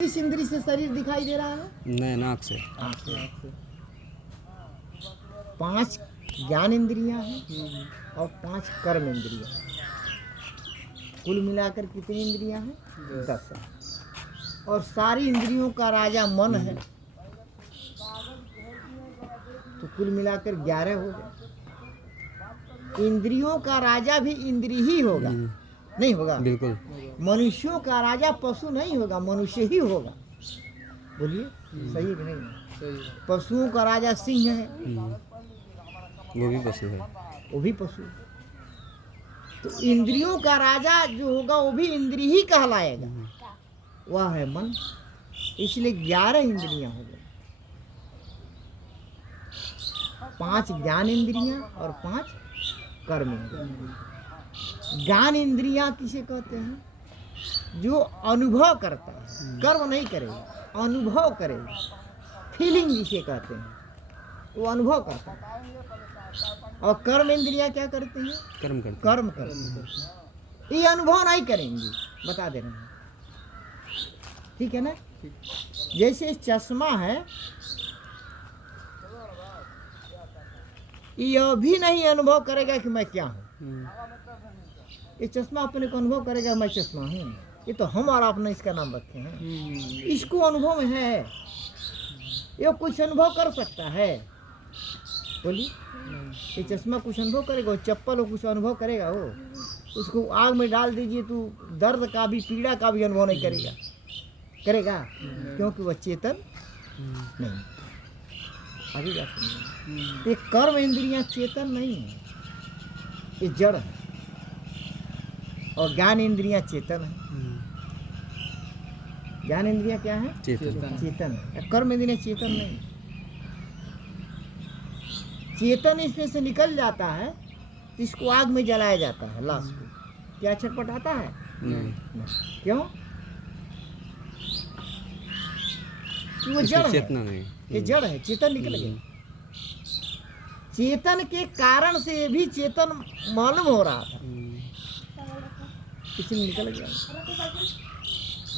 किस इंद्री से शरीर दिखाई दे रहा है? नहीं, नाक से। आँख से। 5 ज्ञान इंद्रियां हैं और 5 कर्म इंद्रियां हैं। कुल मिलाकर कितनी इंद्रियां हैं? 10 है। और सारी इंद्रियों का राजा मन है, तो कुल मिलाकर 11 हो गए। इंद्रियों का राजा भी इंद्री ही होगा, नहीं होगा? बिल्कुल। मनुष्यों का राजा पशु नहीं होगा, मनुष्य ही होगा। बोलिए सही है कि नहीं? पशुओं का राजा सिंह है, वो भी पशु है। वो भी पशु है। तो इंद्रियों का राजा जो होगा वो भी इंद्री ही कहलाएगा, वह है मन। इसलिए 11 इंद्रियां हो गई, 5 ज्ञान इंद्रियां और 5 कर्म इंद्रियां। ज्ञान इंद्रियां किसे कहते हैं? जो अनुभव करता है, कर्म नहीं करेगा, अनुभव करेगा, फीलिंग जिसे कहते हैं, वो अनुभव करता है। और कर्म इंद्रियां क्या करते हैं? कर्म करते हैं। कर्म करते हैं। ये अनुभव नहीं करेंगी, बता दे रहे हैं। ठीक है ना? जैसे चश्मा है, यह भी नहीं अनुभव करेगा कि मैं क्या हूँ। ये चश्मा अपने को अनुभव करेगा मैं चश्मा हूँ, ये तो हम और आपने इसका नाम रखे हैं। इसको अनुभव में है, ये कुछ अनुभव कर सकता है? बोलिए, ये चश्मा कुछ अनुभव करेगा? वो चप्पल वो कुछ अनुभव करेगा? वो उसको आग में डाल दीजिए तो दर्द का भी, पीड़ा का भी अनुभव नहीं करेगा, करेगा? क्योंकि वह चेतन नहीं। आगे बात सुनिए, ये कर्म इंद्रियां चेतन नहीं है, ये जड़ है। और ज्ञान इंद्रियां चेतन है। ज्ञान इंद्रियां क्या है? चेतन है। कर्म इंद्रियां चेतन नहीं। चेतन इसमें से निकल जाता है तो इसको आग में जलाया जाता है, लाश को। क्या छटपटाता है? नहीं। क्यों? कि वो जड़ है, ये जड़ है, चेतन निकल गया। चेतन के कारण से ये भी चेतन मालूम हो रहा था, किसी निकल गया,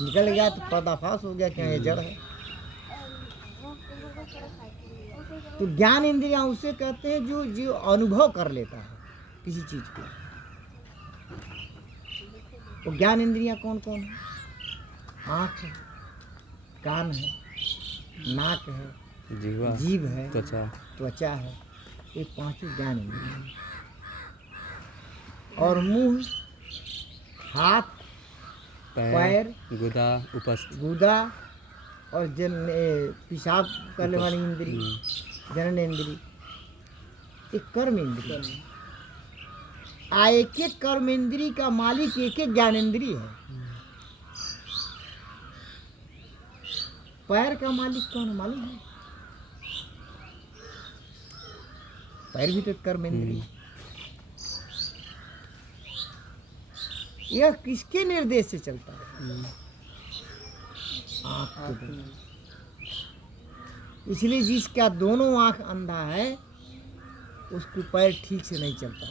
निकल गया तो पर्दाफाश हो गया क्या ये जड़ है। तो ज्ञान इंद्रियां उसे कहते हैं जो जो अनुभव कर लेता है किसी चीज को। तो ज्ञान इंद्रियां कौन कौन है? आँख है, कान है, नाक है, जीभ है, त्वचा है, ये 5 ज्ञान इंद्रियां। और मुंह, हाथ, पैर, गुदा और पेशाब करने वाली इंद्री, जनन इंद्री, एक कर्म इंद्री। एक एक कर्म इंद्री का मालिक एक एक ज्ञान इंद्री है। पैर का मालिक कौन है मालूम है? पैर भी तो कर्म इंद्री। यह किसके निर्देश से चलता है? आँख। इसलिए जिसका दोनों आँख अंधा है उसको पैर ठीक से नहीं चलता,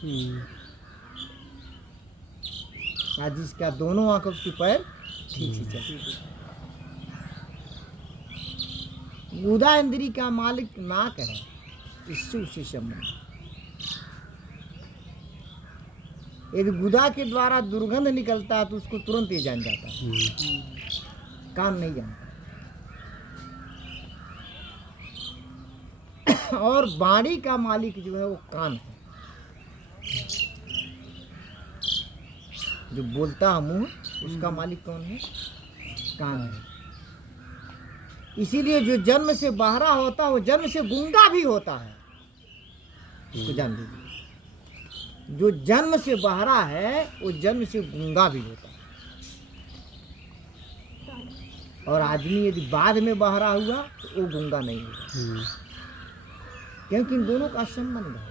और जिसका दोनों आँख उसकी पैर ठीक से चलता। गुदा इंद्री का मालिक नाक है, इससे उसे संबंध। यदि गुदा के द्वारा दुर्गंध निकलता है तो उसको तुरंत ये जान जाता है, कान नहीं जानता। और वाणी का मालिक जो है वो कान है, जो बोलता है मुंह, उसका मालिक कौन है? कान है। इसीलिए जो जन्म से बहरा होता है वो जन्म से गूंगा भी होता है, इसको जान लीजिए। जो जन्म से बहरा है वो जन्म से गूंगा भी होता है। और आदमी यदि बाद में बहरा हुआ तो वो गूंगा नहीं होगा, क्योंकि इन दोनों का संबंध है।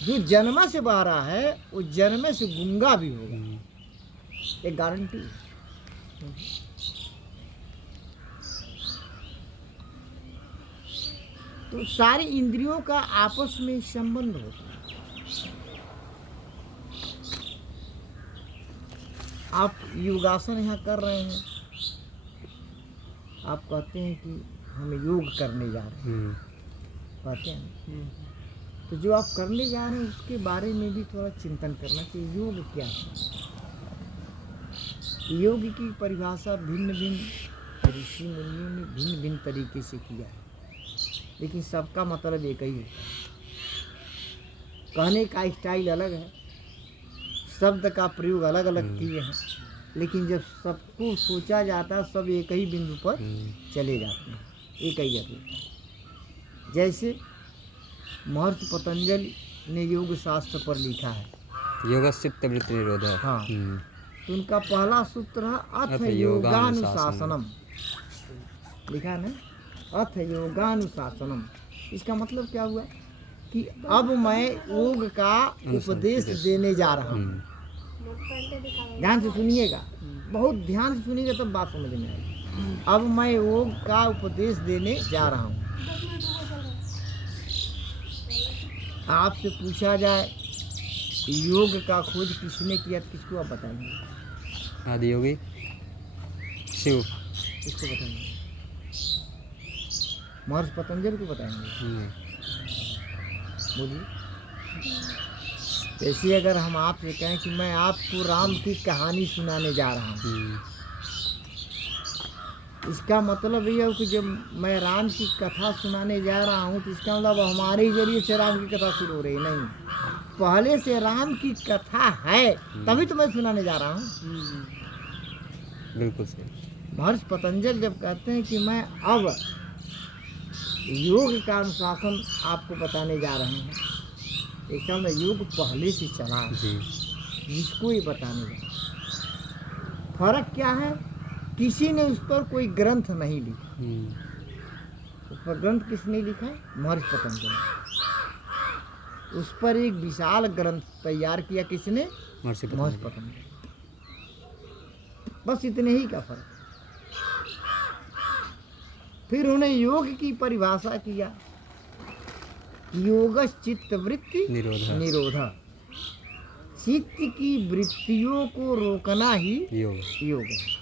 जो जन्म से बहरा है वो जन्म से गूंगा भी होगा, एक गारंटी है। तो सारी इंद्रियों का आपस में संबंध होता है। आप योगासन यहाँ कर रहे हैं, आप कहते हैं कि हम योग करने जा रहे हैं, कहते हैं। तो जो आप करने जा रहे हैं उसके बारे में भी थोड़ा चिंतन करना चाहिए। योग क्या है? योग की परिभाषा भिन्न भिन्न ऋषि मुनियों ने भिन्न भिन्न तरीके से किया है, लेकिन सबका मतलब एक ही होता है। कहने का स्टाइल अलग है, शब्द का प्रयोग अलग अलग किए हैं, लेकिन जब सबको सोचा जाता है सब एक ही बिंदु पर चले जाते हैं, एक ही जगह। जैसे महर्षि पतंजलि ने योग शास्त्र पर लिखा है, योगश्चित्त वृत्ति निरोध। हाँ, तो उनका पहला सूत्र है अथ योगानुशासनम, लिखा है ना, अथ योगानुशासनम। इसका मतलब क्या हुआ कि अब मैं योग का उपदेश देने जा रहा हूँ। ध्यान से सुनिएगा, बहुत ध्यान से सुनिएगा तब बात समझ में आएगी। अब मैं योग का उपदेश देने जा रहा हूँ। आपसे पूछा जाए योग का खोज किसने किया, तो किसको आप बताएंगे? आदि योगी शिव। किसको बताएंगे? महर्षि पतंजलि को बताएंगे? बोलिए। ऐसे अगर हम आपसे कहें कि मैं आपको राम की कहानी सुनाने जा रहा हूँ, इसका मतलब ये है कि जब मैं राम की कथा सुनाने जा रहा हूँ तो इसका मतलब हमारे ही जरिए से राम की कथा शुरू हो रही नहीं, पहले से राम की कथा है तभी तो मैं सुनाने जा रहा हूँ। बिल्कुल सही। महर्षि पतंजलि जब कहते हैं कि मैं अब योग का अनुशासन आपको बताने जा रहे हैं, इसका मतलब योग पहले से चला है, जिसको ये बताने जा रहे हैं। फर्क क्या है? किसी ने उस पर कोई ग्रंथ नहीं लिखा। उस पर ग्रंथ किसने लिखा? महर्षि पतंजलि। उस पर एक विशाल ग्रंथ तैयार किया किसने? महर्षि पतंजलि। बस इतने ही का फर्क। फिर उन्हें योग की परिभाषा किया, योगश्चित्त वृत्ति निरोध। चित्त की वृत्तियों को रोकना ही योग है।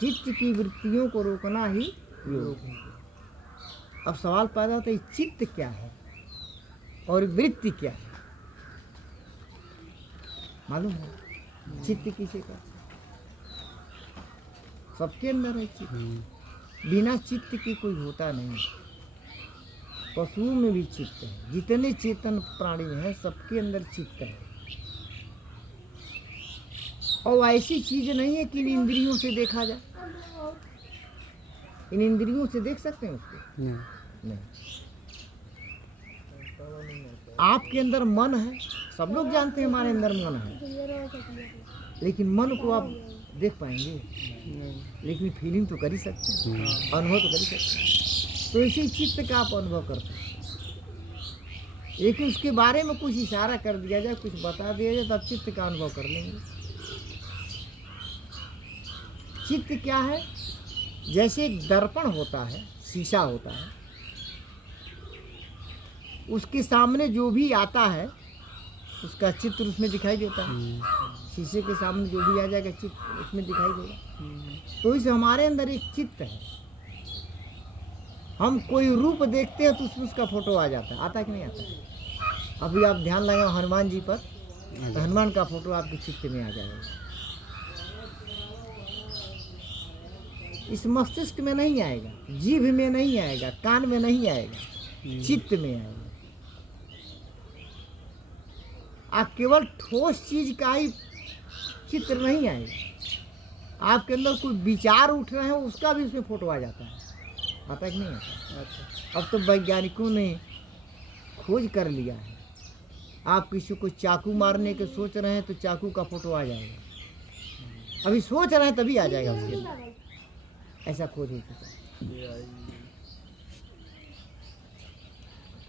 चित्त की वृत्तियों को रोकना ही योग है। अब सवाल पैदा होता है चित्त क्या है और वृत्ति क्या है? मालूम है चित्त किसे का? सबके अंदर है चित्त। बिना चित्त के कोई होता नहीं। पशुओं में भी चित्त है, जितने चेतन प्राणी हैं सबके अंदर चित्त है। और ऐसी चीज नहीं है कि इन इंद्रियों से देखा जाए। इन इंद्रियों से देख सकते हैं उसको? नहीं। आपके अंदर मन है, सब लोग जानते हैं हमारे अंदर मन है, लेकिन मन को आप देख पाएंगे? लेकिन फीलिंग तो कर ही सकते हैं, अनुभव तो कर ही सकते हैं। तो इसी चित्त का आप अनुभव करते हैं, लेकिन उसके बारे में कुछ इशारा कर दिया जाए, कुछ बता दिया जाए, तब चित्त का अनुभव कर लेंगे। चित्त क्या है? जैसे एक दर्पण होता है, शीशा होता है, उसके सामने जो भी आता है उसका चित्र उसमें दिखाई देता है। शीशे के सामने जो भी आ जाएगा चित्र उसमें दिखाई देगा। तो इस हमारे अंदर एक चित्त है। हम कोई रूप देखते हैं तो उसमें उसका फोटो आ जाता है, आता है कि नहीं आता? अभी आप ध्यान लगाए हनुमान जी पर, तो हनुमान का फोटो आपके चित्त में आ जाएगा। इस मस्तिष्क में नहीं आएगा, जीभ में नहीं आएगा, कान में नहीं आएगा, चित्त में आएगा। आप केवल ठोस चीज का ही चित्र नहीं आएगा, आपके अंदर कोई विचार उठ रहे हैं उसका भी उसमें फोटो आ जाता है। आता है कि नहीं आता? अब तो वैज्ञानिकों ने खोज कर लिया है, आप किसी को चाकू मारने के सोच रहे हैं तो चाकू का फोटो आ जाएगा। अभी सोच रहे हैं तभी आ जाएगा उसके अंदर, ऐसा खोज हो चुका है।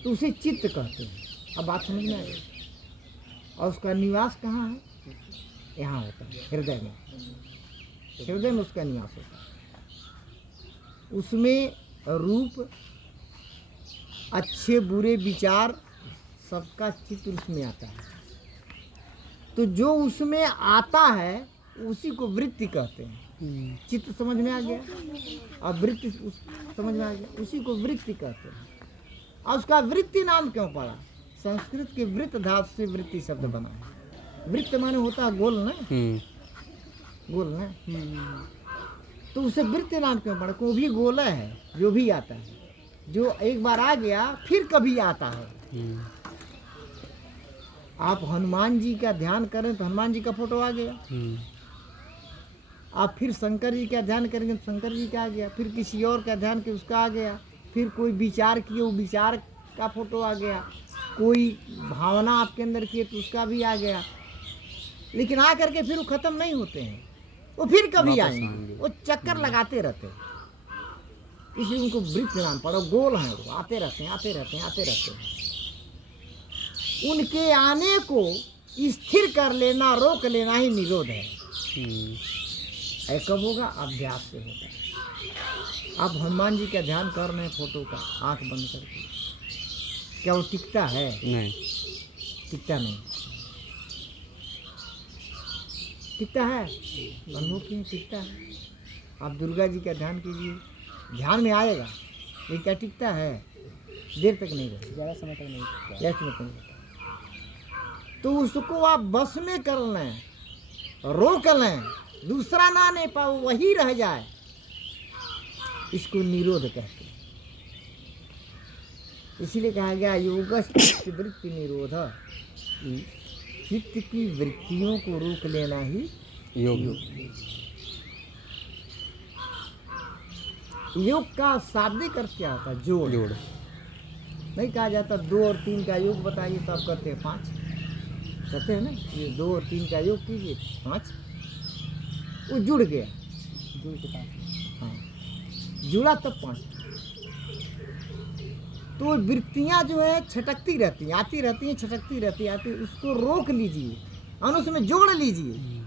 तो उसे चित्त कहते हैं। अब बात समझ में आ गई। और उसका निवास कहाँ है? यहाँ होता है, हृदय में। हृदय में उसका निवास होता है। उसमें रूप, अच्छे बुरे विचार, सबका चित्र उसमें आता है। तो जो उसमें आता है उसी को वृत्ति कहते हैं। चित्त समझ में आ गया, अब वृत्ति समझ में आ गया, उसी को वृत्ति कहते हैं। और उसका वृत्ति नाम क्यों पड़ा? संस्कृत के वृत्त धातु से वृत्ति शब्द बना है। वृत्त माने होता है गोल ना, गोल ना, तो उसे वृत्ति नाम क्यों पड़ा? कोई भी गोला है, जो भी आता है, जो एक बार आ गया फिर कभी आता है। आप हनुमान जी का ध्यान करें तो हनुमान जी का फोटो आ गया, आप फिर शंकर जी का ध्यान करेंगे तो शंकर जी का आ गया, फिर किसी और का ध्यान किया उसका आ गया, फिर कोई विचार किए वो विचार का फोटो आ गया, कोई भावना आपके अंदर किए तो उसका भी आ गया। लेकिन आ करके फिर वो खत्म नहीं होते हैं, वो फिर कभी आएंगे, वो चक्कर लगाते रहते हैं, इसलिए उनको वृत्त नाम पड़ा। गोल हैं, वो आते रहते हैं, आते रहते हैं, आते रहते हैं। उनके आने को स्थिर कर लेना, रोक लेना ही निरोध है। कब होगा? अभ्यास से होगा। आप हनुमान जी का ध्यान कर रहे हैं फोटो का, आंख बंद करके, क्या वो टिकता है? नहीं, टिकता नहीं, टिकता है। अनुभव की टिकता है। आप दुर्गा जी का ध्यान कीजिए, ध्यान में आएगा, ये क्या टिकता है? देर तक नहीं रहता, ज़्यादा समय तक नहीं रहता। तो उसको आप बस में कर लें, रोक लें, दूसरा ना नहीं पाओ, वही रह जाए, इसको निरोध कहते हैं। इसीलिए कहा गया योगश्च वृत्ति निरोध, चित्त की वृत्तियों को रोक लेना ही योग। योग का शाब्दिक अर्थ क्या होता है? जोड़। नहीं कहा जाता 2 और 3 का योग बताइए तो आप कहते हैं 5, कहते हैं ना, ये 2 और 3 का योग कीजिए 5, वो जुड़ गया, जुड़ के 5, हाँ जुड़ा तब 5। तो वृत्तियाँ जो है छटकती रहती हैं, आती रहती हैं, छटकती रहती है, आती, उसको रोक लीजिए और उसमें जोड़ लीजिए,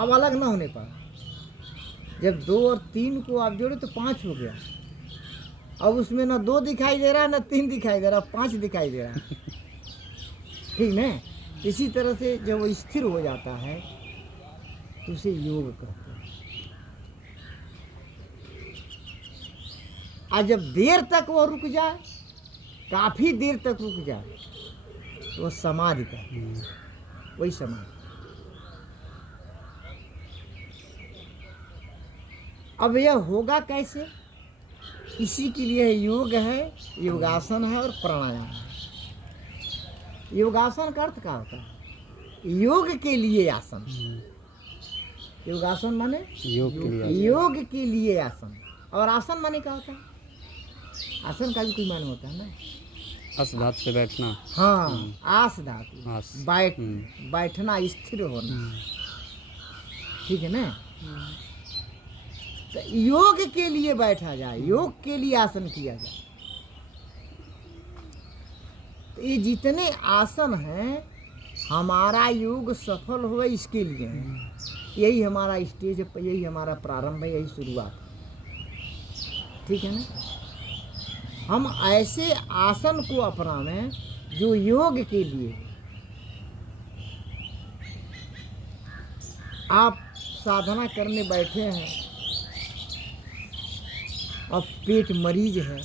अब अलग ना होने पाए। जब 2 और 3 को आप जोड़े तो 5 हो गया, अब उसमें ना 2 दिखाई दे रहा है, ना 3 दिखाई दे रहा, 5 दिखाई दे रहा है। ठीक ना? इसी तरह से जब वो स्थिर हो जाता है तो उसे योग कहते हैं। और जब देर तक वो रुक जाए, काफी देर तक रुक जाए, तो वो समाधि कहते हैं, वही समाधि। अब यह होगा कैसे? इसी के लिए योग है, योगासन है और प्राणायाम है। योगासन का अर्थ क्या होता है? योग के लिए आसन। योगासन माने योग के लिए आसन। और आसन माने क्या होता है? आसन का भी कोई माने होता है ना, आस धातु से बैठना। हाँ, आस धातु, बैठना, स्थिर होना, ठीक है ना? तो योग के लिए बैठा जाए, योग के लिए आसन किया जाए। तो ये जितने आसन हैं, हमारा योग सफल हो इसके लिए है। यही हमारा स्टेज है, यही हमारा प्रारंभ है, यही शुरुआत है, ठीक है ना? हम ऐसे आसन को अपनाएं जो योग के लिए। आप साधना करने बैठे हैं, अब पेट मरीज है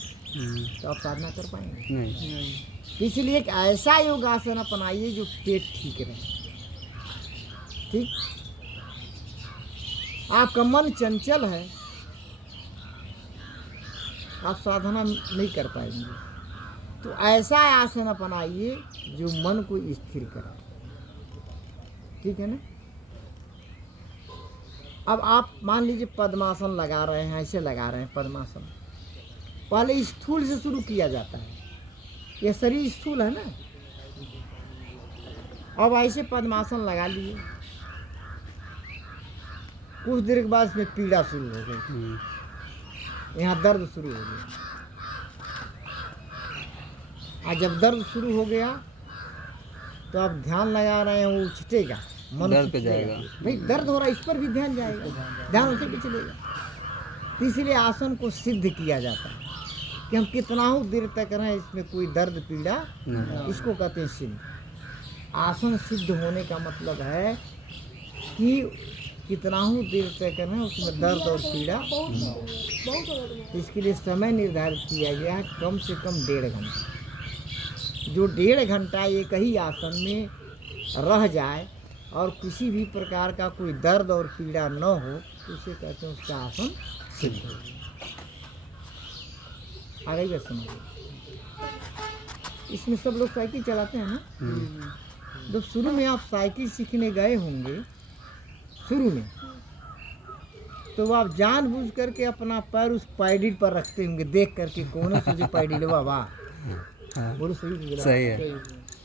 तो आप साधना कर पाएंगे नहीं। इसलिए एक ऐसा योगासन अपनाइए जो पेट ठीक रहे। ठीक, आपका मन चंचल है, आप साधना नहीं कर पाएंगे, तो ऐसा आसन अपनाइए जो मन को स्थिर करे। ठीक है ना? अब आप मान लीजिए पद्मासन लगा रहे हैं, ऐसे लगा रहे हैं पद्मासन। पहले स्थूल से शुरू किया जाता है, यह शरीर स्थूल है ना। अब ऐसे पद्मासन लगा लिए, कुछ देर के बाद इसमें पीड़ा शुरू हो गई, यहाँ दर्द शुरू हो गया। और जब दर्द शुरू हो गया तो आप ध्यान लगा रहे हैं, वो उछटेगा, मन दर्द पे जाएगा। भाई दर्द हो रहा है, इस पर भी ध्यान जाएगा, ध्यान उसी पे चलेगा। तो इसलिए आसन को सिद्ध किया जाता है कि हम कितना ही देर तक रहें, इसमें कोई दर्द पीड़ा, इसको कहते हैं सिद्ध। आसन सिद्ध होने का मतलब है कि कितना ही देर तक है उसमें दर्द और पीड़ा न हो। इसके लिए समय निर्धारित किया गया है कम से कम 1.5 घंटा। जो 1.5 घंटा एक ही आसन में रह जाए और किसी भी प्रकार का कोई दर्द और पीड़ा न हो तो उसे कहते हैं उसका आसन सिद्ध हो गया। आ गई बात समझ? इसमें सब लोग साइकिल चलाते हैं ना। जब शुरू में आप साइकिल सीखने गए होंगे शुरू में, तो आप जानबूझ करके अपना पैर उस पैडिल पर रखते होंगे देख करके कौन सा जो पैडिल वाह बोलो सही है।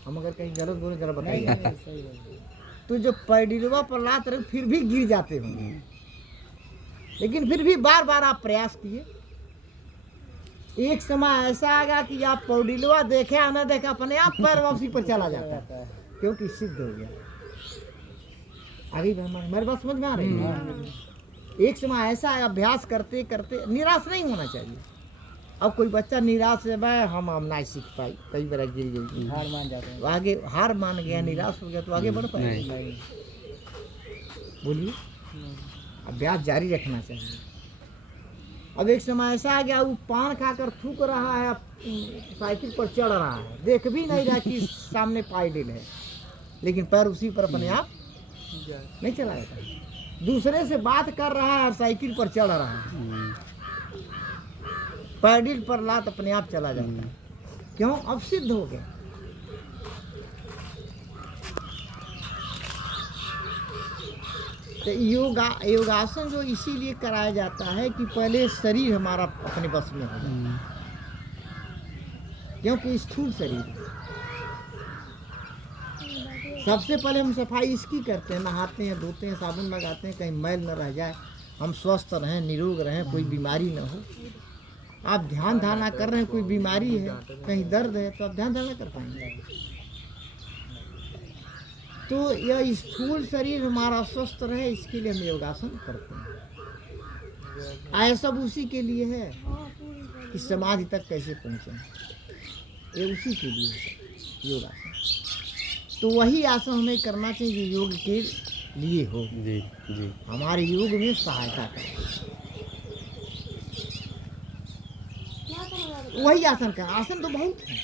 हम अगर कहीं गलत बोले जरा बताइए। तो जब पैडिलवा पर लात रख फिर भी गिर जाते होंगे, लेकिन फिर भी बार बार आप प्रयास किए। एक समय ऐसा आएगा कि आप पैडिलवा देखे या ना देखे अपने आप पैर वापसी पर चला जाता है, क्योंकि सिद्ध हो गया। आगे हमारी बात समझ में आ रही है? एक समय ऐसा है अभ्यास करते करते निराश नहीं होना चाहिए। अब कोई बच्चा निराश है भाई हम नहीं सीख पाई, कई बार गिर गई, हार मान जाते हैं, आगे हार मान गया, निराश हो गया तो आगे बढ़ पाएगा? बोलिए, अभ्यास जारी रखना चाहिए। अब एक समय ऐसा आ गया वो पान खाकर थूक रहा है, साइकिल पर चढ़ रहा है, देख भी नहीं रहा कि सामने पैडिल है, लेकिन पैर उसी पर अपने आप नहीं चला जाता। दूसरे से बात कर रहा है और साइकिल पर चढ़ रहा है, पैडिल पर लात अपने आप चला जाता है। क्यों? अब सिद्ध हो गया। तो योगासन जो इसीलिए कराया जाता है कि पहले शरीर हमारा अपने बस में हो जाए, क्योंकि स्थूल शरीर है। सबसे पहले हम सफाई इसकी करते हैं, नहाते हैं, धोते हैं, साबुन लगाते हैं, कहीं मैल न रह जाए, हम स्वस्थ रहें, निरोग रहें, कोई बीमारी न हो। आप ध्यान धारणा कर रहे हैं, कोई बीमारी है, कहीं दर्द है, तो आप ध्यान धारणा कर पाएंगे? तो यह स्थूल शरीर हमारा स्वस्थ रहे, इसके लिए हम योगासन करते हैं। आया सब उसी के लिए है कि समाधि तक कैसे पहुँचे, ये उसी के लिए है योगासन। तो वही आसन हमें करना चाहिए जो योग के लिए हो, जी जी, हमारे योग में सहायता करे। वही आसन का आसन तो बहुत है,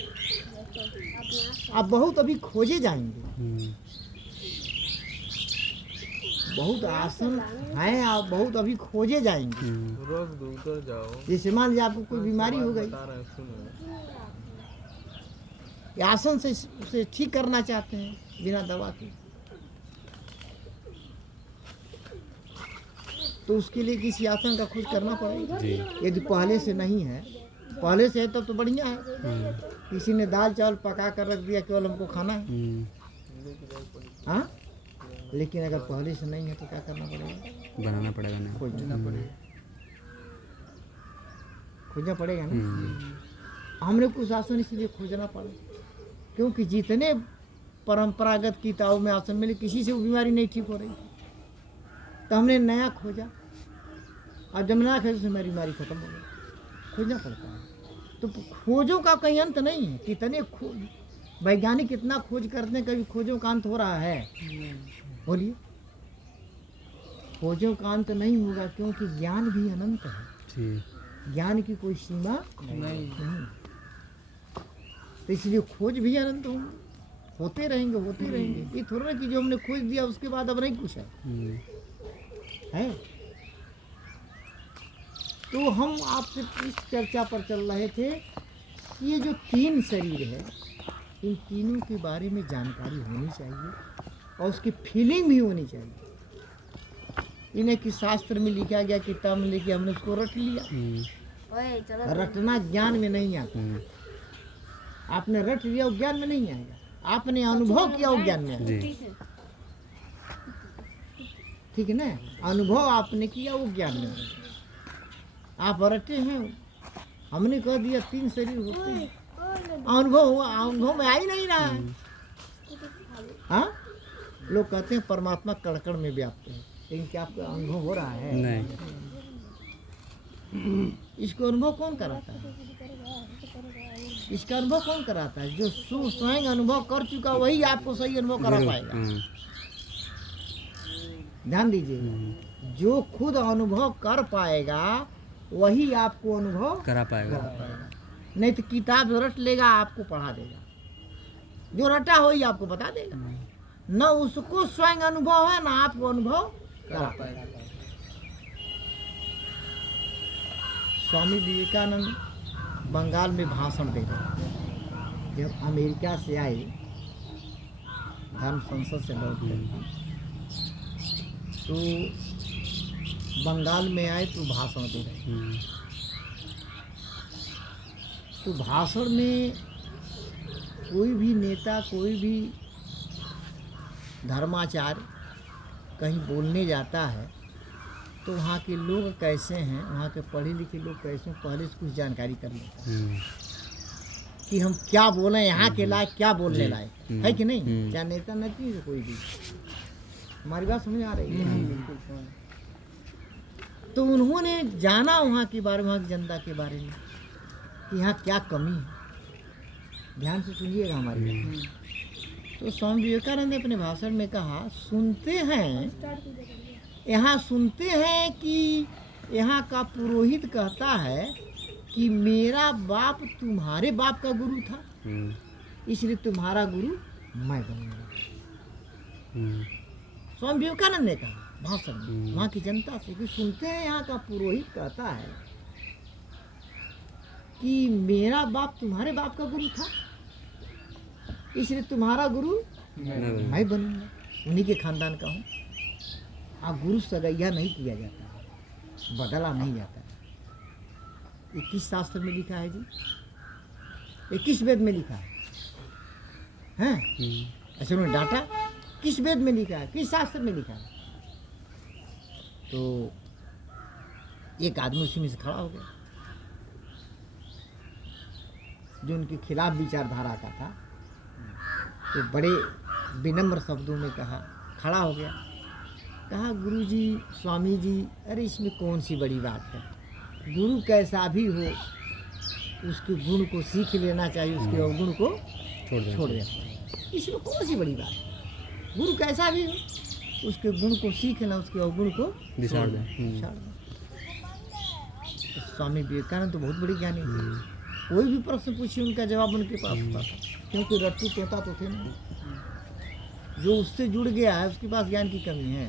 आप बहुत अभी खोजे जाएंगे, बहुत आसन हैं, आप बहुत अभी खोजे जाएंगे। जैसे मान लीजिए आपको कोई बीमारी हो गई, आसन से उसे ठीक करना चाहते हैं बिना दवा के, तो उसके लिए किसी आसन का खोज करना पड़ेगा। यदि पहले से नहीं है, पहले से है तब तो बढ़िया है। किसी ने दाल चावल पका कर रख दिया, केवल हमको खाना है, हाँ, लेकिन अगर पहले से नहीं है तो क्या करना पड़ेगा? बनाना पड़ेगा ना, खोजना पड़ेगा ना। हमने कुछ आसन इसलिए खोजना पड़ा क्योंकि जितने परंपरागत किताबों में आसन मिले किसी से वो बीमारी नहीं ठीक हो रही, तो हमने नया खोजा, और जब नया खोजा तो मेरी बीमारी खत्म हो गई। खोजना पड़ता है, तो खोजों का कहीं अंत नहीं है। कितने वैज्ञानिक इतना खोज करते हैं, कभी खोजों का अंत हो रहा है? बोलिए, खोजों का अंत नहीं होगा, क्योंकि ज्ञान भी अनंत है, ज्ञान की कोई सीमा नहीं। तो इसलिए खोज भी अनंत होते रहेंगे। ये थोड़ा कि जो हमने खोज दिया उसके बाद अब नहीं कुछ है। तो हम आपसे इस चर्चा पर चल रहे थे कि ये जो 3 शरीर है, इन तीनों के बारे में जानकारी होनी चाहिए और उसकी फीलिंग भी होनी चाहिए। इन्हें कि शास्त्र में लिखा गया, किताब में लिखा, हमने उसको रट लिया। रटना ज्ञान में नहीं आता। आपने रट लिया वो ज्ञान में नहीं आएगा, आपने अनुभव किया वो ज्ञान में आएगा। ठीक है ना? अनुभव आपने किया वो ज्ञान में आएगा। आप रटे हैं, हमने कह दिया 3 शरीर होते हैं, अनुभव हुआ, अनुभव में आ ही नहीं रहा है। हाँ, लोग कहते हैं परमात्मा कण-कण में व्याप्त है, लेकिन क्या आपका अनुभव हो रहा है? नहीं। इसको अनुभव कौन कराता है? इसका अनुभव कौन कराता है? जो स्वयं अनुभव कर चुका वही आपको सही अनुभव करा पाएगा। ध्यान दीजिए, जो खुद अनुभव कर पाएगा वही आपको अनुभव करा पाएगा। नहीं तो किताब रट लेगा, आपको पढ़ा देगा, जो रटा हो ही आपको बता देगा। न उसको स्वयं अनुभव है, ना आपको अनुभव करा पाएगा। स्वामी विवेकानंद बंगाल में भाषण दे रहे थे। जब अमेरिका से आए, धर्म संसद से लौट कर, तो बंगाल में आए तो भाषण दे रहे। तो भाषण में कोई भी नेता, कोई भी धर्माचार्य कहीं बोलने जाता है तो वहाँ के लोग कैसे हैं, वहाँ के पढ़े लिखे लोग कैसे हैं, पहले से कुछ जानकारी कर लेते हैं कि हम क्या बोलें, यहाँ के लायक क्या बोलने लायक है कि नहीं। क्या नेता नहीं है कोई भी। हमारी बात समझ आ रही है? तो उन्होंने जाना वहाँ के बारे में, वहाँ की जनता के बारे में कि यहाँ क्या कमी है। ध्यान से सुनिएगा हमारी बात। तो स्वामी विवेकानंद ने अपने भाषण में कहा, सुनते हैं कि यहाँ का पुरोहित कहता है कि मेरा बाप तुम्हारे बाप का गुरु था, इसलिए तुम्हारा गुरु मैं बनूंगा। स्वामी विवेकानंद ने कहा भाषण में वहाँ की जनता से कि सुनते हैं यहाँ का पुरोहित कहता है कि मेरा बाप तुम्हारे बाप का गुरु था, इसलिए तुम्हारा गुरु मैं बनूंगा, उन्हीं के खानदान का हूँ। अब गुरु सगैया नहीं किया जाता, बदला नहीं जाता। 21 शास्त्र में लिखा है जी, 21 वेद में लिखा है। ऐसे उन्होंने डांटा, किस वेद में लिखा है, किस शास्त्र में लिखा है। तो एक आदमी उसी में से खड़ा हो गया जो उनके खिलाफ विचारधारा का था। तो बड़े विनम्र शब्दों में कहा, खड़ा हो गया, कहा गुरुजी, स्वामी जी, अरे इसमें कौन सी बड़ी बात है, गुरु कैसा भी हो उसके गुण को सीख लेना चाहिए, उसके अवगुण को छोड़ देना, इसमें कौन सी बड़ी बात है। गुरु कैसा भी हो उसके गुण को सीख लेना, उसके अवगुण को छोड़ देना। स्वामी विवेकानंद तो बहुत बड़ी ज्ञानी थे। कोई भी प्रश्न पूछिए उनका जवाब उनके पास होता था, क्योंकि रट्टू तोता तो थे नहीं। जो उससे जुड़ गया है उसके पास ज्ञान की कमी है,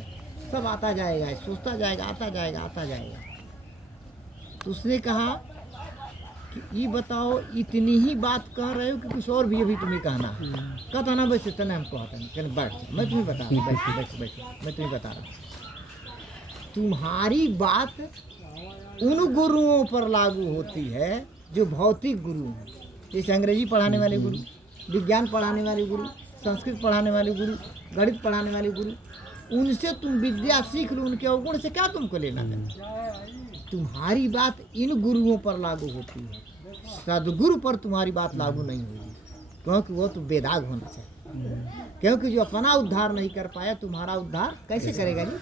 सब आता जाएगा, सोचता जाएगा, आता जाएगा, आता जाएगा। तो उसने कहा कि ये बताओ, इतनी ही बात कह रहे हो कि कुछ और भी अभी तुम्हें कहना है? कहता ना बस इतना हमको आता नहीं, कहने बैठ, मैं तुम्हें बता रहा हूँ, बैठ, मैं तुम्हें बता रहा हूँ। तुम्हारी बात उन गुरुओं पर लागू होती है जो भौतिक गुरु हैं, जैसे अंग्रेजी पढ़ाने वाले गुरु, विज्ञान पढ़ाने वाले गुरु, संस्कृत पढ़ाने वाले गुरु, गणित पढ़ाने वाले गुरु। उनसे तुम विद्या सीख लो, उनके अवगुण से क्या तुमको लेना है। तुम्हारी बात इन गुरुओं पर लागू होती है, सदगुरु पर तुम्हारी बात लागू नहीं होगी, क्योंकि वो तो बेदाग होना चाहिए। क्योंकि जो अपना उद्धार नहीं कर पाया, तुम्हारा उद्धार कैसे करेगा जी।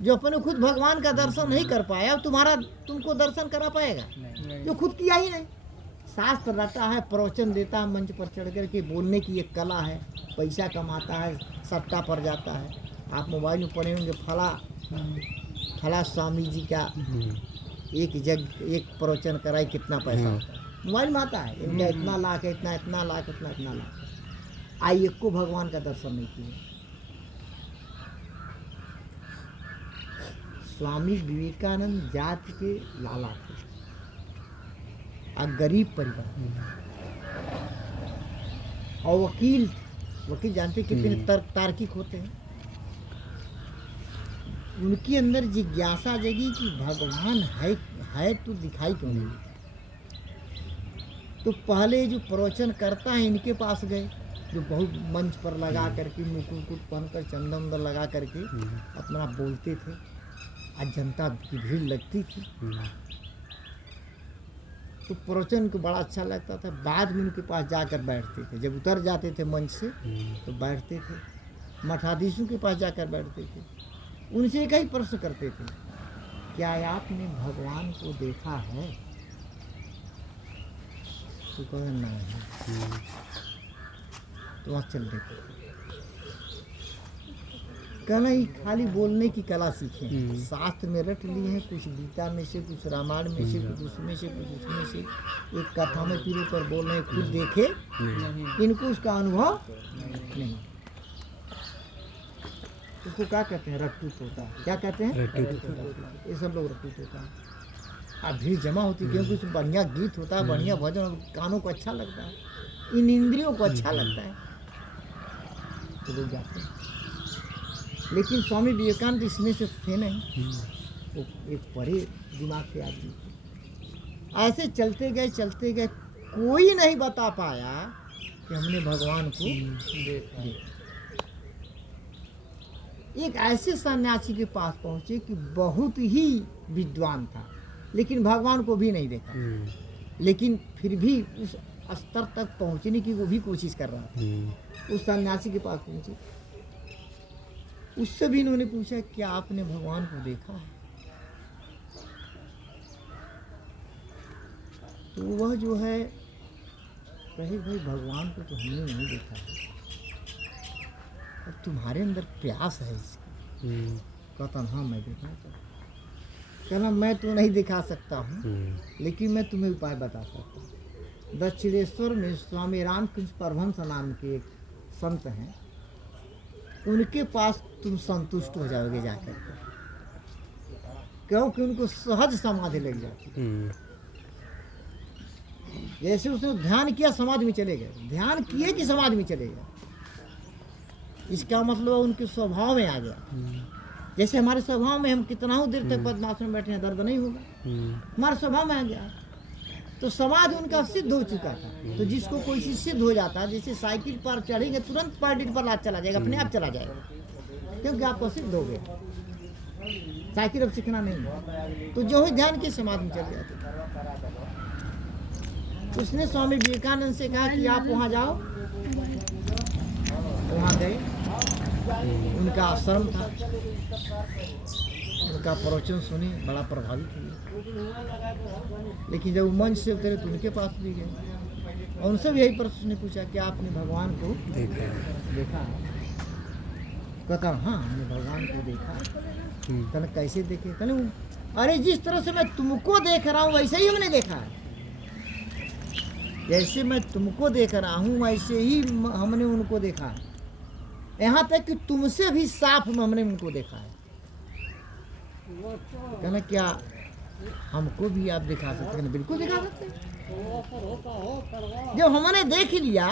जो अपने खुद भगवान का दर्शन नहीं कर पाया, तुमको दर्शन करा पाएगा जो खुद किया ही नहीं। शास्त्र रटा है, प्रवचन देता है, मंच पर चढ़ कर के बोलने की एक कला है, पैसा कमाता है, सट्टा पर जाता है। आप मोबाइल में पढ़े होंगे, फला स्वामी जी का एक प्रवचन कराई, कितना पैसा होता है, मोबाइल में आता है, इनका इतना लाख है, इतना लाख है। आई एक को भगवान का दर्शन नहीं किया। स्वामी विवेकानंद जाति के लाला थे और गरीब परिवार, और वकील जानते कितने तार्किक होते हैं। उनके अंदर जिज्ञासा जगी कि भगवान है तो दिखाई क्यों नहीं। तो पहले जो प्रवचन करता है इनके पास गए, जो बहुत मंच पर लगा करके मुकुट पहनकर चंदन लगा करके अपना बोलते थे, आज जनता की भीड़ लगती थी। तो प्रवचन को बड़ा अच्छा लगता था। बाद में उनके पास जाकर बैठते थे, जब उतर जाते थे मंच से तो बैठते थे। मठाधीशों के पास जाकर बैठते थे, उनसे एक ही प्रश्न करते थे क्या आपने भगवान को देखा है? तो कहे नहीं। तो वहाँ चल देखो। कहना ही खाली बोलने की कला सीखे। शास्त्र में रट लिए हैं, कुछ गीता में से, कुछ रामायण में से, कुछ उसमें से, कुछ उसमें से। एक कथा में पीरों पर बोल रहे हैं, खुद देखे इनको उसका अनुभव नहीं। उसको क्या कहते हैं? रट्टू तोता। क्या कहते हैं? रट्टू। ये सब लोग रट्टू तोता। अब भीड़ जमा होती क्योंकि उसमें बढ़िया गीत होता है, बढ़िया भजन, कानों को अच्छा लगता है, इन इंद्रियों को अच्छा लगता है, तो लोग जाते हैं। लेकिन स्वामी विवेकानंद इसमें से थे नहीं। वो एक बड़े दिमाग के आदमी थे। ऐसे चलते गए, कोई नहीं बता पाया कि हमने भगवान को देखा। एक ऐसे सन्यासी के पास पहुंचे कि बहुत ही विद्वान था, लेकिन भगवान को भी नहीं देखा, लेकिन फिर भी उस स्तर तक पहुंचने की वो भी कोशिश कर रहा था। उस सन्यासी के पास पहुंचे, उससे भी इन्होंने पूछा, क्या आपने भगवान को देखा है? तो वह जो है कहे, भाई भगवान को तो हमने नहीं देखा है, और तुम्हारे अंदर प्यास है इसकी। कहता हाँ मैं देखा था। कहना मैं तो नहीं दिखा सकता हूँ, लेकिन मैं तुम्हें उपाय बता सकता हूँ। दक्षिणेश्वर में स्वामी रामकृष्ण परमहंस नाम के एक संत हैं, उनके पास तुम संतुष्ट हो जाओगे जाकर के, क्योंकि उनको सहज समाधि लग जाती। जैसे उसने ध्यान किया समाधि में चले गए, ध्यान किए कि समाधि में चले गए। इसका मतलब उनके स्वभाव में आ गया। जैसे हमारे स्वभाव में हम कितना ही देर तक पद्मासन में बैठे हैं, दर्द नहीं होगा, हमारे स्वभाव में आ गया। तो समाधि उनका सिद्ध हो चुका था। तो जिसको कोई चीज सिद्ध हो जाता है, जैसे साइकिल पर चढ़ेंगे तुरंत पैडल पर हाथ चला जाएगा, अपने आप चला जाएगा, क्योंकि आपको सिद्ध हो गया। साइकिल अब सीखना नहीं। तो जो ही ध्यान की समाधि में चल जाते। उसने स्वामी विवेकानंद से कहा कि आप वहाँ जाओ। वहाँ गए, उनका आश्रम था, उनका प्रवचन सुनी, बड़ा प्रभावित हुए। लेकिन जब मंच से उतरे तो उनके पास भी गए, और उनसे भी यही प्रश्न ने पूछा कि आपने भगवान को देखा है? कहता हाँ हमने भगवान को देखा। कहना कैसे देखे? कहना अरे जिस तरह से मैं तुमको देख रहा हूँ वैसे ही हमने देखा है। जैसे मैं तुमको देख रहा हूँ वैसे ही हमने उनको देखा है। यहाँ तक कि तुमसे भी साफ में हमने उनको देखा है। कहना क्या हमको भी आप दिखा सकते हैं? बिल्कुल दिखा सकते हैं। जब हमने देख लिया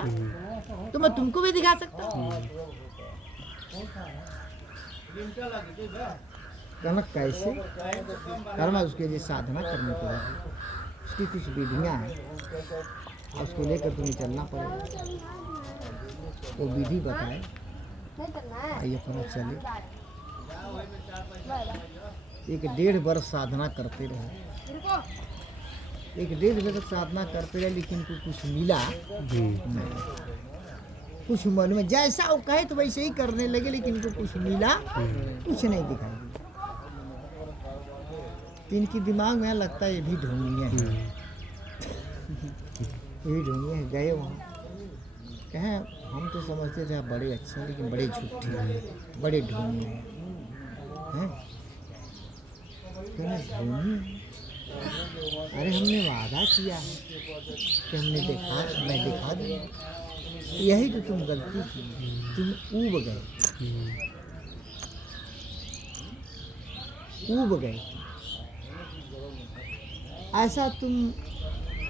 तो मैं तुमको भी दिखा सकता हूँ। कहना कैसे? करना उसके लिए साधना करनी पड़ेगी, उसकी कुछ विधियाँ हैं, उसको लेकर तुम्हें चलना पड़ेगा। वो विधि बताए, आइए अपना चले। 1.5 वर्ष साधना करते रहे, 1.5 वर्ष साधना करते रहे, लेकिन कुछ मिला नहीं। कुछ मन में जैसा वो कहे तो वैसे ही करने लगे, लेकिन इनको कुछ मिला, कुछ नहीं दिखाई दिया। इनकी दिमाग में लगता है ये भी ढोंगियाँ हैं, ये भी ढोंगियाँ हैं। गए वहाँ, कहें हम तो समझते थे आप बड़े अच्छे हैं, लेकिन बड़े झूठे हैं, बड़े ढोंगी हैं। कहना ढोंगी? अरे हमने वादा किया है कि हमने देखा, मैं दिखा दूँगा। यही तो तुम गलती की, तुम ऊब गए। ऐसा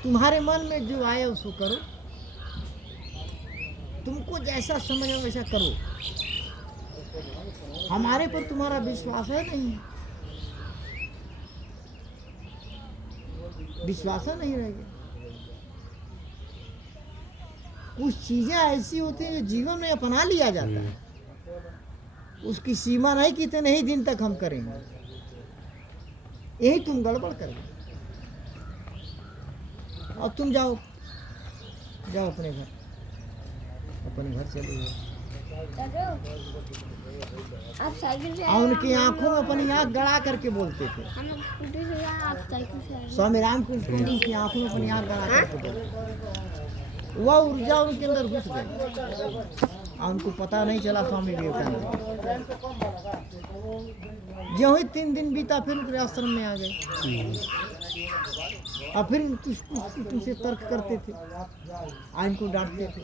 तुम्हारे मन में जो आए उसको करो, तुमको जैसा समझ में वैसा करो। हमारे पर तुम्हारा विश्वास है नहीं, विश्वास नहीं रहेगा। कुछ चीजें ऐसी होती हैं जो जीवन में अपना लिया जाता है, उसकी सीमा नहीं कि इतने ही दिन तक हम करेंगे, यही तुम गड़बड़ करोगे। और तुम जाओ अपने घर चले गए। आप साइकिल से और उनकी आंखों में अपनी आंख गड़ा करके बोलते थे। हम लोग स्कूटी से आए, आप साइकिल से आए। स्वामी रामकृष्ण उनकी आंखों में अपनी आंख गड़ा करके बोलते थे। वह ऊर्जा उनके अंदर घुस गई और उनको पता नहीं चला स्वामी विवेकानंद। जो ही 3 दिन बीता फिर उनके आश्रम में आ गए और फिर कुछ उनसे तर्क करते थे, आइन को डांटते थे।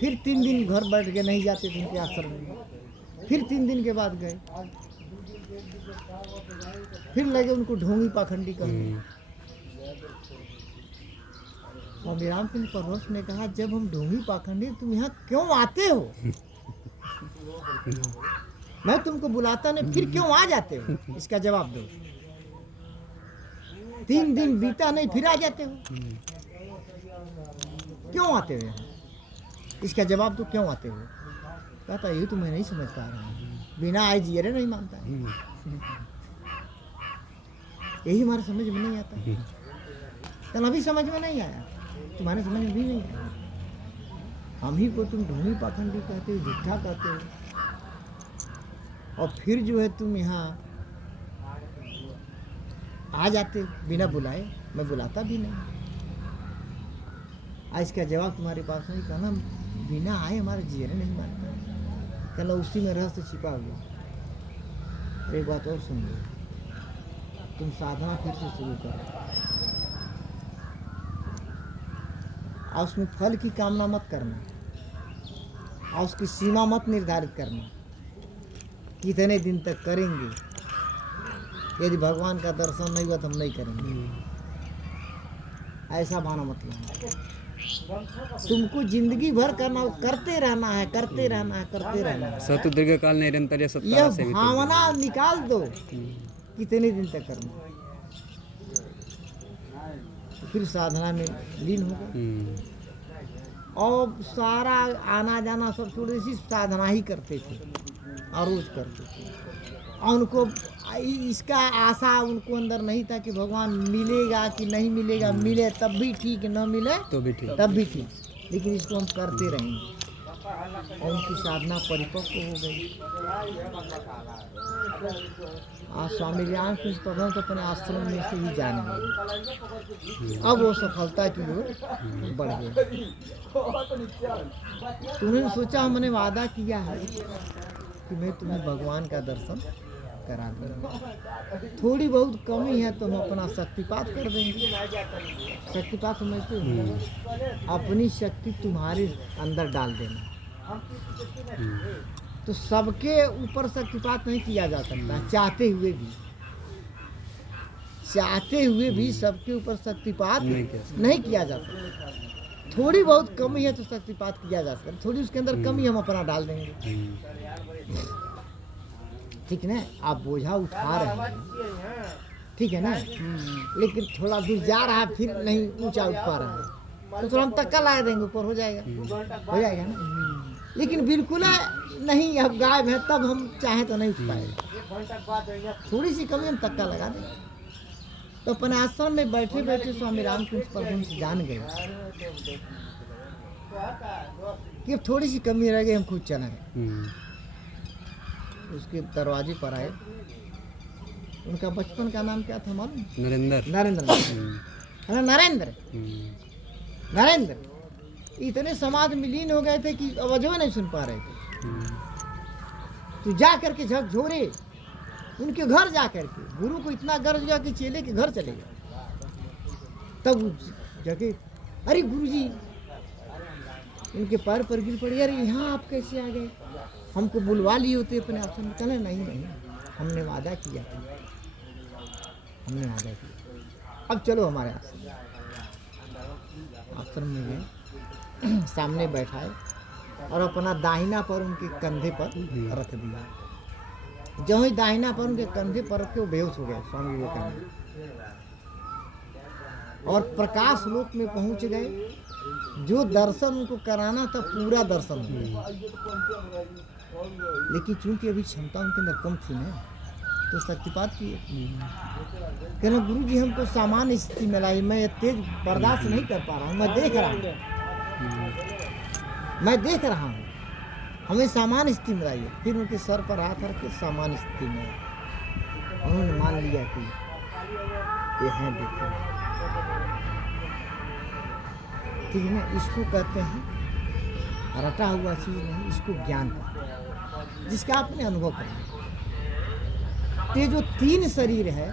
फिर 3 दिन घर बैठ के नहीं जाते थे उनके आश्रम में। फिर 3 दिन के बाद गए, फिर लगे उनको ढोंगी पाखंडी करने। स्वामी रामकृष्ण परमहंस ने कहा, जब हम ढोंगी पाखंडी तुम यहाँ क्यों आते हो? मैं तुमको बुलाता नहीं, फिर क्यों आ जाते हो? इसका जवाब दो। 3 दिन बीता नहीं फिर आ जाते हो, क्यों आते हो यहाँ? इसका जवाब दो, क्यों आते हो? कहता ये तो मैं नहीं समझ पा रहा हूँ, बिना आए जिये नहीं मानता है। यही हमारे समझ में नहीं आता। कल अभी समझ में नहीं आया, तुम्हारे समझ में भी नहीं आया। हम ही को तुम ढोंगी पाखंडी कहते हो, झूठा कहते हो, और फिर जो है तुम यहाँ आ जाते बिना बुलाए। मैं बुलाता भी नहीं। आज इसका जवाब तुम्हारे पास नहीं। कहना बिना आए हमारे जिये नहीं मानता। कहना उसी में रहस्य छिपा हुआ। एक बात और सुन लो, तुम साधना फिर से शुरू करो और उसमें फल की कामना मत करना और उसकी सीमा मत निर्धारित करना, कितने दिन तक करेंगे। यदि भगवान का दर्शन नहीं हुआ तो हम नहीं करेंगे, ऐसा भावना मत लेना। तुमको जिंदगी भर करना, करते रहना है, करते रहना है, करते रहना है। सतु दीर्घ काल निरंतर यह भावना निकाल दो, कितने दिन तक करना। फिर साधना में लीन हो गए और सारा आना जाना सब छोड़ दे, सिर्फ साधना ही करते थे और रोज करते थे। और उनको इसका आशा उनको अंदर नहीं था कि भगवान मिलेगा कि नहीं मिलेगा। मिले तब भी ठीक, न मिले तो भी ठीक, तब भी ठीक, लेकिन इसको हम करते रहेंगे। और उनकी साधना परिपक्व हो गई। आज स्वामी रामकृष्ण परमहंस अपने आश्रम में से ही जान गए। अब वो सफलता की ओर बढ़ गए। तुमने सोचा हमने वादा किया है कि मैं तुम्हें भगवान का दर्शन करा दूंगा। थोड़ी बहुत कमी है तो हम अपना शक्तिपात कर देंगे। शक्तिपात समझते हो? अपनी शक्ति तुम्हारे अंदर डाल देना। तो सबके ऊपर शक्तिपात नहीं किया जा सकता, चाहते हुए भी सबके ऊपर शक्तिपात नहीं किया जा सकता। थोड़ी बहुत कमी है तो शक्तिपात किया जा सकता। थोड़ी उसके अंदर कमी हम अपना डाल देंगे, ठीक है ना? आप बोझा उठा रहे हैं, ठीक है ना, लेकिन थोड़ा दूर जा रहा है फिर नहीं ऊंचा उठ पा रहा है तो थोड़ा हम धक्का लगा देंगे, ऊपर हो जाएगा ना। लेकिन बिल्कुल नहीं, अब गायब है तब हम चाहे तो नहीं उठ पाएगा। थोड़ी सी कमी हम धक्का लगा देंगे। तो अपने आश्रम में बैठे बैठे स्वामी रामकृष्ण परमहंस जान गए कि अब थोड़ी सी कमी रह गई, हम खुद चला गए। उसके दरवाजे पर आए। उनका बचपन का नाम क्या था मालूम? नरेंद्र। इतने समाज में लीन हो गए थे कि आवाज़ें नहीं सुन पा रहे थे। तो जा करके झकझोरे उनके घर जा करके, गुरु को इतना गर्व गया कि चेले के घर चले गए। तब जाके, अरे गुरुजी, उनके पैर पर गिर पड़े, अरे यहाँ आप कैसे आ गए? हमको बुलवा लिए होते अपने आश्रम में। कहने नहीं, हमने वादा किया था, अब चलो हमारे आश्रम में गए। सामने बैठाए और अपना दाहिना पर उनके कंधे पर रख दिया। जो ही दाहिना पर उनके कंधे पर रख के वो बेहोश हो गए स्वामी विवेकानंद, और प्रकाश लोक में पहुंच गए। जो दर्शन उनको कराना था पूरा दर्शन हुआ, लेकिन चूंकि अभी क्षमता उनके अंदर कम थी ना, तो शक्तिपात किए। कहना गुरु जी, हमको सामान्य स्थिति में लाई, मैं ये तेज बर्दाश्त नहीं कर पा रहा हूँ, मैं देख रहा हूँ। मैं देख रहा हूँ, हमें सामान्य स्थिति में लाइए। फिर उनके सर पर हाथ रख के सामान्य स्थिति में उन्होंने मान लिया कि ये हैं, देखिए। ठीक है ना, इसको कहते हैं रटा हुआ चीज नहीं, इसको ज्ञान कहते हैं, जिसका आपने अनुभव करना। तो ये जो 3 शरीर है,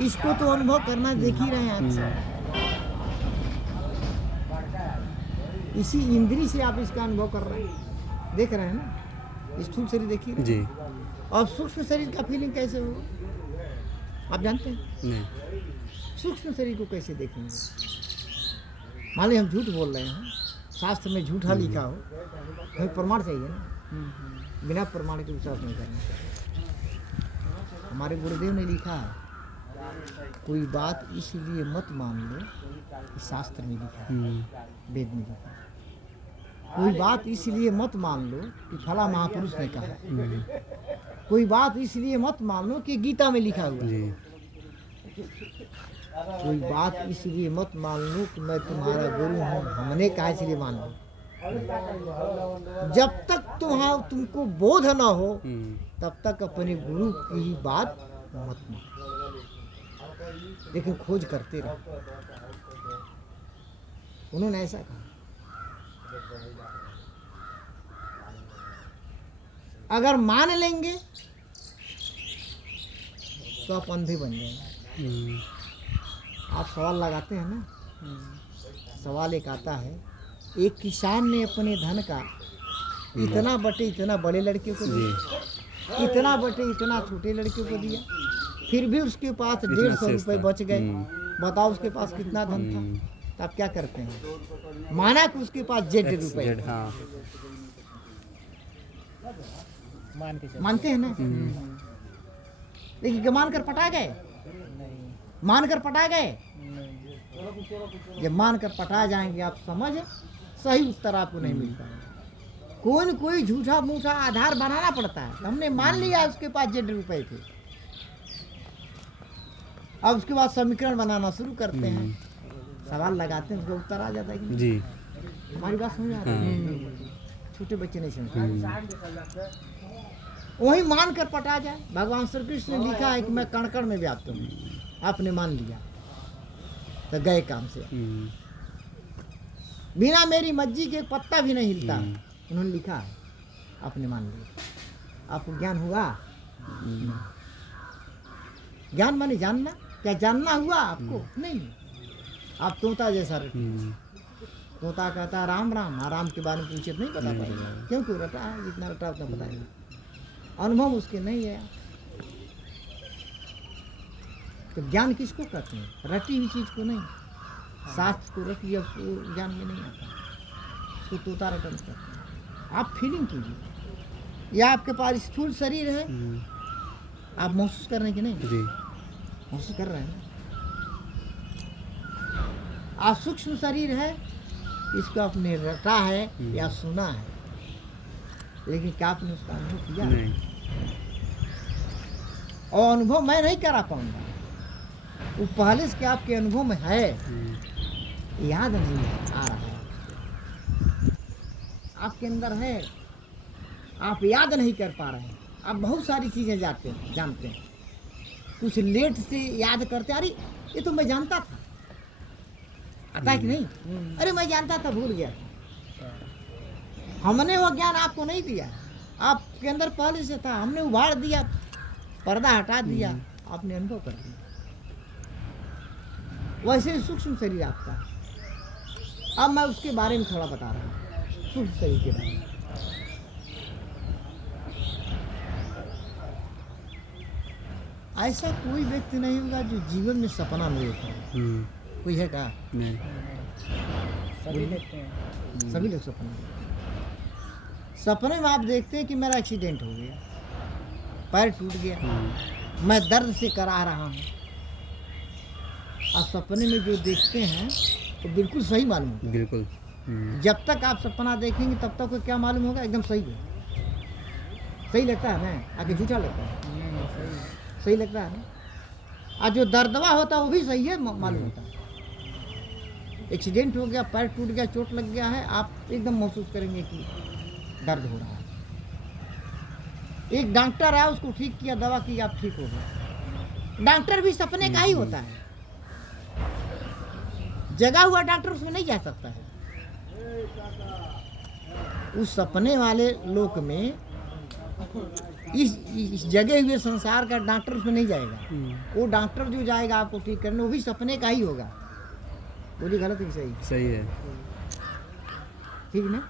इसको तो अनुभव करना देख ही रहे हैं आप सब। इसी इंद्री से आप इसका अनुभव कर रहे हैं, देख रहे हैं ना। स्थूल शरीर देखिए जी। और सूक्ष्म शरीर का फीलिंग कैसे होगा, आप जानते हैं? नहीं। सूक्ष्म शरीर को कैसे देखेंगे? मान लीजिए हम झूठ बोल रहे हैं, शास्त्र में झूठा लिखा हो, हमें प्रमाण चाहिए ना। बिना प्रमाण के विश्वास नहीं करना चाहिए। हमारे गुरुदेव ने लिखा है, कोई बात इसलिए मत मान लो कि शास्त्र में लिखा है, वेद में लिखा है। कोई बात इसलिए मत मान लो कि फला महापुरुष ने कहा। कोई बात इसलिए मत मान लो कि गीता में लिखा हुआ है। कोई बात इसलिए मत मान लो कि मैं तुम्हारा गुरु हूँ, हमने कहा इसलिए मान लो। जब तक तुमको बोध न हो, तब तक अपने गुरु की ही बात मत मानो, लेकिन खोज करते रहो। उन्होंने ऐसा कहा। अगर मान लेंगे तो आप अंधे बन जाएंगे। आप सवाल लगाते हैं ना, सवाल एक आता है, एक किसान ने अपने धन का इतना बटे इतना बड़े लड़के को दिया, इतना बटे इतना छोटे लड़के को दिया, फिर भी उसके पास 150 रुपये बच गए। बताओ उसके पास कितना धन था? तो आप क्या करते हैं? माना कि उसके पास जेड रुपये, मानते हैं ना? लेकिन मान कर पटा गए, मान कर पटा गए। जब मान कर पटा जाएंगे आप समझ, सही उत्तर आपको नहीं मिल पाएगा। कोई झूठा मूठा आधार बनाना पड़ता है। हमने मान लिया उसके पास जेड रुपए थे, अब उसके बाद समीकरण बनाना शुरू करते हैं, सवाल लगाते हैं, उसका उत्तर आ जाता है कि जी। हमारी बात समझ आ रही है? छोटे बच्चे नहीं समझते। वही मान कर पटा जाए। भगवान श्री कृष्ण ने लिखा है कि मैं कण कण में व्याप्त हूँ, आपने मान लिया तो गए काम से। बिना मेरी मर्जी के पत्ता भी नहीं हिलता, उन्होंने लिखा है, आपने मान लिया। आपको ज्ञान हुआ? ज्ञान माने जानना। क्या जानना हुआ आपको? नहीं। आप तोता जैसा रटे। तोता कहता राम राम, राम के बारे में पूछे तो नहीं पता पाएगा, क्योंकि रटा है, जितना रटा उतना बताएगा। अनुभव उसके नहीं है। तो ज्ञान किसको कहते हैं? रटी हुई चीज को नहीं। शास्त्र को रट लिया, उसको ज्ञान में नहीं आता, उसको तोता रटन कहते हैं। आप फीलिंग कीजिए, यह आपके पास स्थूल शरीर है, आप महसूस कर रहे हैं कि नहीं? जी। महसूस कर रहे हैं ना? आप सूक्ष्म शरीर है, इसको आपने रटा है या सुना है, लेकिन क्या आपने उसका अनुभव किया? नहीं। और अनुभव मैं नहीं करा पाऊंगा, वो पहले से आपके अनुभव में है, याद नहीं आ रहा है, आपके अंदर है, आप याद नहीं कर पा रहे हैं। आप बहुत सारी चीजें जानते हैं, कुछ लेट से याद करते, अरे ये तो मैं जानता था, आता है कि नहीं? अरे मैं जानता था, भूल गया। हमने वो ज्ञान आपको नहीं दिया, आपके अंदर पहले से था, हमने उभार दिया, पर्दा हटा दिया, आपने अनुभव कर लिया। वैसे ही सूक्ष्म शरीर आपका है। अब मैं उसके बारे में थोड़ा बता रहा हूँ, सूक्ष्म शरीर के बारे में। ऐसा कोई व्यक्ति नहीं होगा जो जीवन में सपना नहीं देखता है। कोई है क्या? नहीं। सभी देखते हैं, सभी लोग सपना देखते हैं। सपने में आप देखते हैं कि मेरा एक्सीडेंट हो गया, पैर टूट गया, मैं दर्द से करा रहा हूँ। आप सपने में जो देखते हैं तो बिल्कुल सही मालूम होगा। बिल्कुल। जब तक आप सपना देखेंगे तब तक क्या मालूम होगा? एकदम सही है। सही लगता है ना? आगे झूठा लगता है? सही लगता है ना? और जो दर्दवा होता है वो भी सही है, मालूम होता है। एक्सीडेंट हो गया, पैर टूट गया, चोट लग गया है, आप एकदम महसूस करेंगे कि दर्द हो रहा है। एक डॉक्टर आया, उसको ठीक किया, दवा की, आप ठीक हो गए। डॉक्टर भी सपने का ही होता है, जगा हुआ डॉक्टर उसमें नहीं जा सकता है। उस सपने वाले लोक में इस जगे हुए संसार का डॉक्टर उसमें नहीं जाएगा। वो डॉक्टर जो जाएगा आपको ठीक करने, वो भी सपने का ही होगा। बोली गलत है सही? सही है। ठीक ना?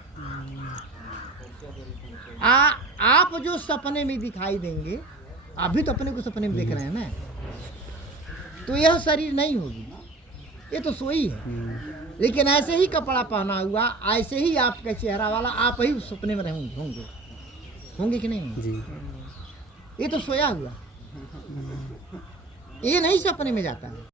आप जो सपने में दिखाई देंगे, अभी तो अपने को सपने में देख रहे हैं ना, तो यह शरीर नहीं होगी, ये तो सोई है। लेकिन ऐसे ही कपड़ा पहना हुआ, ऐसे ही आपका चेहरा वाला, आप ही उस सपने में होंगे कि नहीं होंगे? जी। ये तो सोया हुआ, ये नहीं सपने में जाता है।